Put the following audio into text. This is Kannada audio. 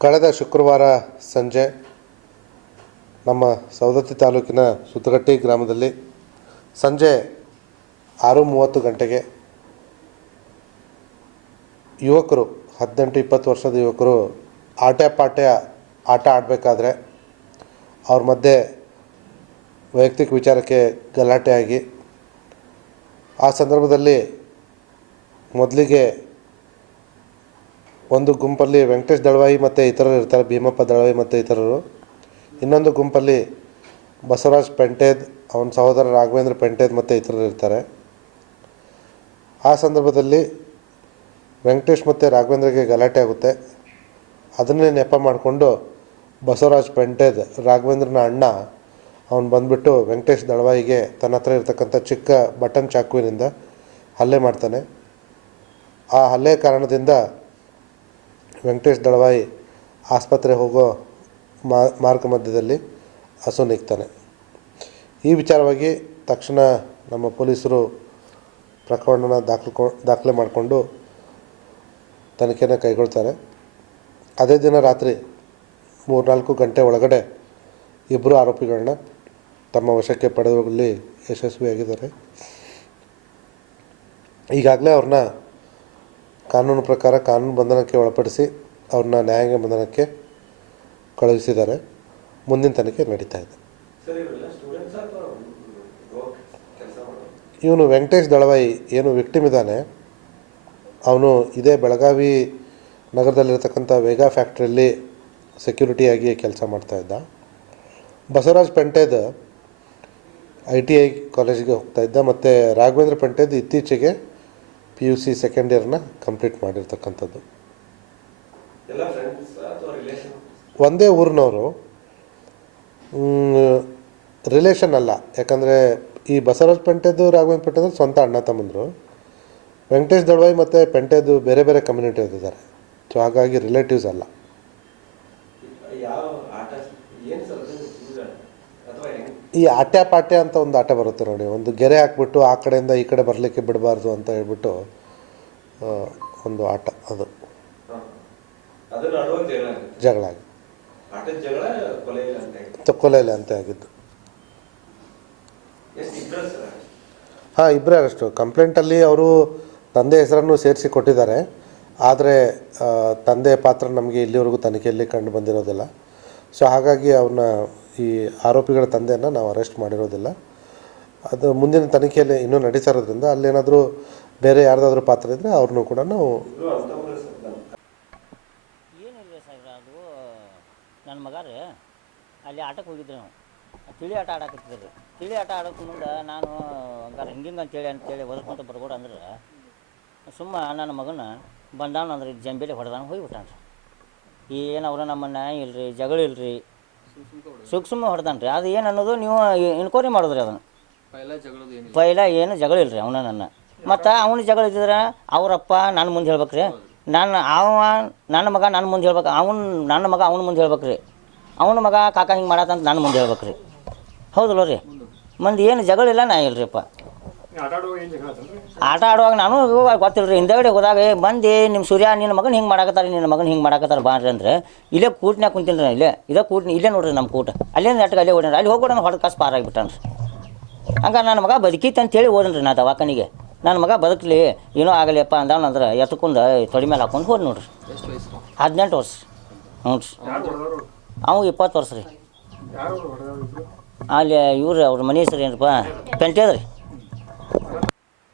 ಕಳೆದ ಶುಕ್ರವಾರ ಸಂಜೆ ನಮ್ಮ ಸವದತ್ತಿ ತಾಲೂಕಿನ ಸುತ್ತಗಟ್ಟಿ ಗ್ರಾಮದಲ್ಲಿ ಸಂಜೆ ಆರು ಮೂವತ್ತು ಗಂಟೆಗೆ ಯುವಕರು, ಹದಿನೆಂಟು ಇಪ್ಪತ್ತು ವರ್ಷದ ಯುವಕರು ಆಟ ಪಾಟ್ಯ ಆಟ ಆಡಬೇಕಾದ್ರೆ ಅವ್ರ ಮಧ್ಯೆ ವೈಯಕ್ತಿಕ ವಿಚಾರಕ್ಕೆ ಗಲಾಟೆ ಆಗಿ ಆ ಸಂದರ್ಭದಲ್ಲಿ ಮೊದಲಿಗೆ ಒಂದು ಗುಂಪಲ್ಲಿ ವೆಂಕಟೇಶ್ ದಳವಾಯಿ ಮತ್ತು ಇತರರು ಇರ್ತಾರೆ, ಭೀಮಪ್ಪ ದಳವಾಯಿ ಮತ್ತು ಇತರರು. ಇನ್ನೊಂದು ಗುಂಪಲ್ಲಿ ಬಸವರಾಜ್ ಪೆಂಟೇದ್, ಅವನ ಸಹೋದರ ರಾಘವೇಂದ್ರ ಪೆಂಟೇದ್ ಮತ್ತು ಇತರರು ಇರ್ತಾರೆ. ಆ ಸಂದರ್ಭದಲ್ಲಿ ವೆಂಕಟೇಶ್ ಮತ್ತು ರಾಘವೇಂದ್ರಗೆ ಗಲಾಟೆ ಆಗುತ್ತೆ. ಅದನ್ನೇ ನೆಪ ಮಾಡಿಕೊಂಡು ಬಸವರಾಜ್ ಪೆಂಟೇದ್, ರಾಘವೇಂದ್ರನ ಅಣ್ಣ, ಅವನು ಬಂದುಬಿಟ್ಟು ವೆಂಕಟೇಶ್ ದಳವಾಯಿಗೆ ತನ್ನ ಹತ್ರ ಇರ್ತಕ್ಕಂಥ ಚಿಕ್ಕ ಬಟನ್ ಚಾಕುವಿನಿಂದ ಹಲ್ಲೆ ಮಾಡ್ತಾನೆ. ಆ ಹಲ್ಲೆ ಕಾರಣದಿಂದ ವೆಂಕಟೇಶ್ ದಳವಾಯಿ ಆಸ್ಪತ್ರೆ ಹೋಗೋ ಮಾರ್ಗ ಮಧ್ಯದಲ್ಲಿ ಹಸು ನಿಗ್ತಾನೆ. ಈ ವಿಚಾರವಾಗಿ ತಕ್ಷಣ ನಮ್ಮ ಪೊಲೀಸರು ಪ್ರಕರಣನ ದಾಖಲು ದಾಖಲೆ ಮಾಡಿಕೊಂಡು ತನಿಖೆನ ಕೈಗೊಳ್ತಾರೆ. ಅದೇ ದಿನ ರಾತ್ರಿ ಮೂರ್ನಾಲ್ಕು ಗಂಟೆ ಒಳಗಡೆ ಇಬ್ಬರು ಆರೋಪಿಗಳನ್ನ ತಮ್ಮ ವಶಕ್ಕೆ ಪಡೆದುಕೊಳ್ಳಿ ಯಶಸ್ವಿಯಾಗಿದ್ದಾರೆ. ಈಗಾಗಲೇ ಅವ್ರನ್ನ ಕಾನೂನು ಪ್ರಕಾರ ಕಾನೂನು ಬಂಧನಕ್ಕೆ ಒಳಪಡಿಸಿ ಅವ್ರನ್ನ ನ್ಯಾಯಾಂಗ ಬಂಧನಕ್ಕೆ ಕಳುಹಿಸಿದ್ದಾರೆ. ಮುಂದಿನ ತನಿಖೆ ನಡೀತಾ ಇದೆ. ಇವನು ವೆಂಕಟೇಶ್ ದಳವಾಯಿ ಏನು ವಿಕ್ಟಿಮ್ ಇದ್ದಾನೆ, ಅವನು ಇದೇ ಬೆಳಗಾವಿ ನಗರದಲ್ಲಿರ್ತಕ್ಕಂಥ ವೇಗಾ ಫ್ಯಾಕ್ಟ್ರಿಯಲ್ಲಿ ಸೆಕ್ಯೂರಿಟಿಯಾಗಿ ಕೆಲಸ ಮಾಡ್ತಾಯಿದ್ದ Basavaraj Pented I T I ಕಾಲೇಜಿಗೆ ಹೋಗ್ತಾ ಇದ್ದ, ಮತ್ತು ರಾಘವೇಂದ್ರ ಪೆಂಟೇದ್ ಇತ್ತೀಚೆಗೆ ಪಿ ಯು ಸಿ ಸೆಕೆಂಡ್ ಇಯರ್ನ ಕಂಪ್ಲೀಟ್ ಮಾಡಿರ್ತಕ್ಕಂಥದ್ದು. ರಿಲೇಷನ್ ಒಂದೇ ಊರಿನವರು ರಿಲೇಷನ್ ಅಲ್ಲ. ಯಾಕಂದರೆ ಈ ಬಸವರಾಜ್ ಪೆಂಟೆದು ರಾಘವೇಂದ್ರ ಪೆಂಟೆದು ಸ್ವಂತ ಅಣ್ಣ ತಮ್ಮಂದರು. ವೆಂಕಟೇಶ್ ದಳವಾಯಿ ಮತ್ತು ಪೆಂಟೆದು ಬೇರೆ ಬೇರೆ ಕಮ್ಯುನಿಟಿ ಇದ್ದಾರೆ. ಸೊ ಹಾಗಾಗಿ ರಿಲೇಟಿವ್ಸ್ ಅಲ್ಲ ಯಾವ ಆಟ ಏನು ಸರ್ ಅದು ಈಗ ಅಥವಾ ಹೆಂಗ್ ಈ ಆಟ್ಯ ಪಾಟ್ಯ ಅಂತ ಒಂದು ಆಟ ಬರುತ್ತೆ ನೋಡಿ. ಒಂದು ಗೆರೆ ಹಾಕ್ಬಿಟ್ಟು ಆ ಕಡೆಯಿಂದ ಈ ಕಡೆ ಬರಲಿಕ್ಕೆ ಬಿಡಬಾರ್ದು ಅಂತ ಹೇಳ್ಬಿಟ್ಟು ಒಂದು ಆಟ ಅದು. ಜಗಳ ಆಗಿ. ಇಲ್ಲ ಅಂತ ಆಗಿದ್ದು. ಹಾಂ ಇಬ್ಬರೇ ಅಷ್ಟು ಕಂಪ್ಲೇಂಟಲ್ಲಿ ಅವರು ತಂದೆ ಹೆಸರನ್ನು ಸೇರಿಸಿ ಕೊಟ್ಟಿದ್ದಾರೆ. ಆದರೆ ತಂದೆ ಪಾತ್ರ ನಮಗೆ ಇಲ್ಲಿವರೆಗೂ ತನಿಖೆಯಲ್ಲಿ ಕಂಡು ಬಂದಿರೋದಿಲ್ಲ. ಸೊ ಹಾಗಾಗಿ ಅವ್ರನ್ನ ಈ ಆರೋಪಿಗಳ ತಂದೆಯನ್ನು ನಾವು ಅರೆಸ್ಟ್ ಮಾಡಿರೋದಿಲ್ಲ. ಅದು ಮುಂದಿನ ತನಿಖೆಯಲ್ಲಿ ಇನ್ನೂ ನಡೀತಾ ಇರೋದ್ರಿಂದ ಅಲ್ಲೇನಾದರೂ ಬೇರೆ ಯಾರ್ದಾದ್ರೂ ಪಾತ್ರ ಇದ್ದರೆ ಅವ್ರನ್ನೂ ಕೂಡ ನಾವು ಅದು ನನ್ನ ಮಗ ರೀ ಅಲ್ಲಿ ಆಟಕ್ಕೆ ಹೋಗಿದ್ರಿ ನಾವು. ತಿಳಿ ಆಟ ಆಡಕತ್ತಿದ್ರಿ ರೀ ತಿಳಿ ಆಟ ಆಡೋಕೆ ಮುಂದೆ ನಾನು ಹಂಗಾರೆ ಹಿಂಗಿಂಗೆ ಅಂತೇಳಿ ಅಂತೇಳಿ ಒದರ್ಕೊಂತ ಬರ್ಬೋದು ಅಂದ್ರೆ, ಸುಮ್ಮ ನನ್ನ ಮಗನ ಬಂದಾನ ಅಂದ್ರೆ ಜಂಬೇಲಿ ಹೊಡೆದಾನ ಹೋಗಿಬಿಟ್ಟಾನ. ರೀ ಏನು ಅವ್ರು ನಮ್ಮನ್ನ, ಇಲ್ರಿ, ಜಗಳ ಇಲ್ರಿ. ಹೊಡೆದಾನ ರೀ ಅದು ಏನು ಅನ್ನೋದು ನೀವು ಇನ್ಕ್ವೈರಿ ಮಾಡಿದ್ರಿ ಅದನ್ನು. ಪೈಲ ಏನು ಜಗಳ ಇಲ್ರಿ ಅವನ ನನ್ನ. ಮತ್ತು ಅವನು ಜಗಳ ಇದ್ದಿದ್ರೆ ಅವರಪ್ಪ ನನ್ನ ಮುಂದೆ ಹೇಳ್ಬೇಕ್ರಿ. ನನ್ನ ಅವ ನನ್ನ ಮಗ ನನ್ನ ಮುಂದೆ ಹೇಳ್ಬೇಕು. ಅವನು ನನ್ನ ಮಗ ಅವನ ಮುಂದೆ ಹೇಳ್ಬೇಕ್ರಿ. ಅವನ ಮಗ ಕಾಕ ಹಿಂಗೆ ಮಾಡತ್ತಂತ ನನ್ನ ಮುಂದೆ ಹೇಳ್ಬೇಕ್ರಿ. ಹೌದಲ್ಲ ರೀ ಮಂದಿ ಏನು ಜಗಳ ಇಲ್ಲ ನಾ ಇಲ್ರಿಪ್ಪ. ಆಟ ಆಡುವಾಗ ನಾನು ಇವಾಗ ಗೊತ್ತಿಲ್ಲ ರೀ ಹಿಂದಗಡೆ ಹೋದಾಗ ಬಂದು ನಿಮ್ಮ ಸೂರ್ಯ ನಿನ್ನ ಮಗನ ಹಿಂಗೆ ಮಾಡಾಕತ್ತಾರ ನಿನ್ನ ಮಗನ ಹಿಂಗೆ ಮಾಡಕತ್ತಾರೆ ರೀ ಅಂದ್ರೆ ಇಲ್ಲೇ ಕೂಟ್ನ್ಯಾಗ ಕುಂತೀನಿ ರೀ ಇಲ್ಲೇ ಇದೇ ಕೂಟ್ ಇಲ್ಲೇ ನೋಡ್ರಿ ನಮ್ಮ ಕೂಟ ಅಲ್ಲೇ ನೆಟ್ಗೆ ಅಲ್ಲೇ ಓಡ್ಯಾನ ಅಲ್ಲಿ ಹೋಗೋಣ ಹೊಡೆದು ಕಾಸು ಪಾರಾಗಿಬಿಟ್ಟಾನ ಹಂಗಾರೆ ಹಂಗೆ ನನ್ನ ಮಗ ಬದುಕಿತ್ತು ಅಂತೇಳಿ ಓದನ್ರಿ ನಾ ದವಾಖಾನಿಗೆ. ನನ್ನ ಮಗ ಬದುಕಲಿ ಏನೋ ಆಗಲಿಯಪ್ಪ ಅಂದಾವ ಅಂದ್ರೆ ಎತ್ಕೊಂಡು ತೊಡಿ ಮೇಲೆ ಹಾಕೊಂಡು ಹೋದ್ ನೋಡ್ರಿ. ಹದಿನೆಂಟು ವರ್ಷ. ಹ್ಞೂ ರೀ. ಅವು ಇಪ್ಪತ್ತು ವರ್ಷ ರೀ. ಅಲ್ಲಿ ಇವ್ರಿ ಅವ್ರ ಮನೆ ಹೆಸ್ರು ಏನಪ್ಪ ಪೆಂಟೇದ್ ರೀ.